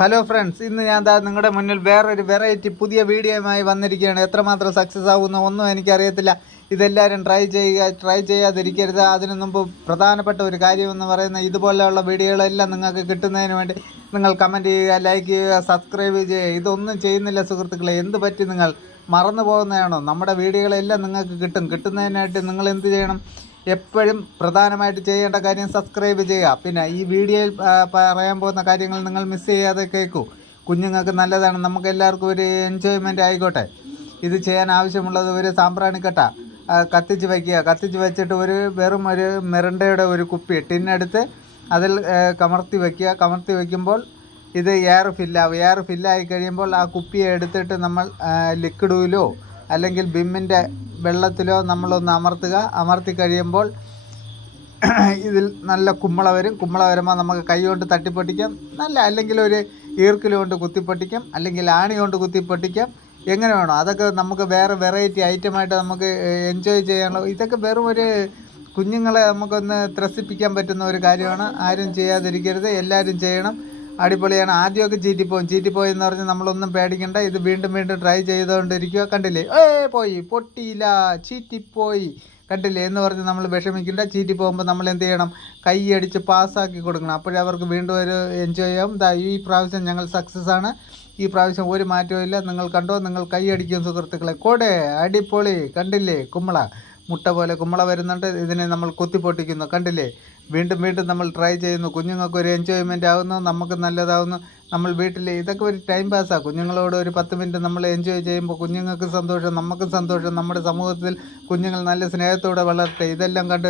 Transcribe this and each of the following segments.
Hello friends, ഇന്ന് ഞാൻ നിങ്ങളുടെ മുന്നിൽ വേറൊരു വെറൈറ്റി പുതിയ വീഡിയോയുമായി വന്നിരിക്കുകയാണ്. എത്രമാത്രം സക്സസ് ആകുന്ന ഒന്നും എനിക്കറിയത്തില്ല. ഇതെല്ലാവരും ട്രൈ ചെയ്യാതിരിക്കരുത്. അതിനു മുമ്പ് പ്രധാനപ്പെട്ട ഒരു കാര്യമെന്ന് പറയുന്ന ഇതുപോലെയുള്ള വീഡിയോകളെല്ലാം നിങ്ങൾക്ക് കിട്ടുന്നതിന് വേണ്ടി നിങ്ങൾ കമൻറ്റ് ചെയ്യുക, ലൈക്ക് ചെയ്യുക, സബ്സ്ക്രൈബ് ചെയ്യുക. ഇതൊന്നും ചെയ്യുന്നില്ല സുഹൃത്തുക്കളെ. എന്ത് പറ്റി? നിങ്ങൾ മറന്നു പോകുന്നതാണോ? നമ്മുടെ വീഡിയോകളെല്ലാം നിങ്ങൾക്ക് കിട്ടുന്നതിനായിട്ട് നിങ്ങൾ എന്ത് ചെയ്യണം? എപ്പോഴും പ്രധാനമായിട്ട് ചെയ്യേണ്ട കാര്യം സബ്സ്ക്രൈബ് ചെയ്യുക. പിന്നെ ഈ വീഡിയോയിൽ പറയാൻ പോകുന്ന കാര്യങ്ങൾ നിങ്ങൾ മിസ് ചെയ്യാതെ കേൾക്കൂ. കുഞ്ഞുങ്ങൾക്ക് നല്ലതാണ്. നമുക്ക് എല്ലാവർക്കും ഒരു എൻജോയ്മെൻറ്റ് ആയിക്കോട്ടെ. ഇത് ചെയ്യാൻ ആവശ്യമുള്ളത് ഒരു സാമ്പ്രാണിക്കട്ട കത്തിച്ച് വയ്ക്കുക. കത്തിച്ച് വെച്ചിട്ട് വെറും ഒരു മിറണ്ടയുടെ ഒരു കുപ്പി ടിന്നെടുത്ത് അതിൽ കമർത്തി വയ്ക്കുക. കമർത്തി വയ്ക്കുമ്പോൾ ഇത് എയർ ഫില്ലായി കഴിയുമ്പോൾ ആ കുപ്പിയെ എടുത്തിട്ട് നമ്മൾ ലിക്വിഡിലോ അല്ലെങ്കിൽ ബിമ്മിൻ്റെ വെള്ളത്തിലോ നമ്മളൊന്ന് അമർത്തി കഴിയുമ്പോൾ ഇതിൽ നല്ല കുമ്മള വരുമ്പോൾ നമുക്ക് കൈ കൊണ്ട് തട്ടിപ്പൊട്ടിക്കാം, അല്ലെങ്കിൽ ഒരു ഈർക്കിൽ കൊണ്ട് കുത്തിപ്പൊട്ടിക്കാം, അല്ലെങ്കിൽ ആണി കൊണ്ട് കുത്തിപ്പൊട്ടിക്കാം. എങ്ങനെ വേണോ അതൊക്കെ നമുക്ക് വേറെ വെറൈറ്റി ഐറ്റമായിട്ട് നമുക്ക് എൻജോയ് ചെയ്യാനുള്ള. ഇതൊക്കെ വെറും ഒരു കുഞ്ഞുങ്ങളെ നമുക്കൊന്ന് ത്രസിപ്പിക്കാൻ പറ്റുന്ന ഒരു കാര്യമാണ്. ആരും ചെയ്യാതിരിക്കരുത്, എല്ലാവരും ചെയ്യണം. അടിപൊളിയാണ്. ആദ്യമൊക്കെ ചീറ്റിപ്പോയി എന്ന് പറഞ്ഞ് നമ്മളൊന്നും പേടിക്കണ്ട. ഇത് വീണ്ടും ട്രൈ ചെയ്തുകൊണ്ടിരിക്കുക. കണ്ടില്ലേ, പൊട്ടിയില്ല, ചീറ്റിപ്പോയി, കണ്ടില്ലേ എന്ന് പറഞ്ഞ് നമ്മൾ വിഷമിക്കണ്ട. ചീറ്റി പോകുമ്പോൾ നമ്മൾ എന്ത് ചെയ്യണം? കൈയടിച്ച് പാസ്സാക്കി കൊടുക്കണം. അപ്പോഴേ അവർക്ക് വീണ്ടും ഒരു എൻജോയ് ചെയ്യും. ഈ പ്രാവശ്യം ഞങ്ങൾ സക്സസ് ആണ്. ഈ പ്രാവശ്യം ഒരു മാറ്റവും ഇല്ല. നിങ്ങൾ കണ്ടോ? നിങ്ങൾ കൈയടിക്കും സുഹൃത്തുക്കളെ. അടിപൊളി. കണ്ടില്ലേ, മുട്ട പോലെ കുമ്മള വരുന്നുണ്ട്. ഇതിനെ നമ്മൾ കുത്തിപ്പൊട്ടിക്കുന്നു. കണ്ടില്ലേ? വീണ്ടും നമ്മൾ ട്രൈ ചെയ്യുന്നു. കുഞ്ഞുങ്ങൾക്ക് ഒരു എൻജോയ്മെൻ്റ് ആകുന്നു, നമുക്ക് നല്ലതാവുന്നു. നമ്മൾ വീട്ടിൽ ഇതൊക്കെ ഒരു ടൈം പാസ്സാണ്. കുഞ്ഞുങ്ങളോട് ഒരു 10 മിനിറ്റ് നമ്മൾ എൻജോയ് ചെയ്യുമ്പോൾ കുഞ്ഞുങ്ങൾക്ക് സന്തോഷം, നമുക്കും സന്തോഷം. നമ്മുടെ സമൂഹത്തിൽ കുഞ്ഞുങ്ങൾ നല്ല സ്നേഹത്തോടെ വളരട്ടെ. ഇതെല്ലാം കണ്ട്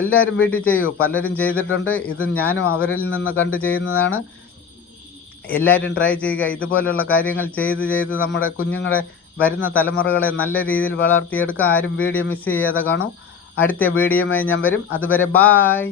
എല്ലാവരും വീട്ടിൽ ചെയ്യൂ. പലരും ചെയ്തിട്ടുണ്ട്. ഇത് ഞാനും അവരിൽ നിന്ന് കണ്ട് ചെയ്യുന്നതാണ്. എല്ലാവരും ട്രൈ ചെയ്യുക. ഇതുപോലുള്ള കാര്യങ്ങൾ ചെയ്ത് നമ്മുടെ കുഞ്ഞുങ്ങളെ, വരുന്ന തലമുറകളെ നല്ല രീതിയിൽ വളർത്തിയെടുക്കുക. ആരും വീഡിയോ മിസ് ചെയ്യാതെ കാണൂ. അടുത്ത വീഡിയോയുമായി ഞാൻ വരും. അതുവരെ ബായ്.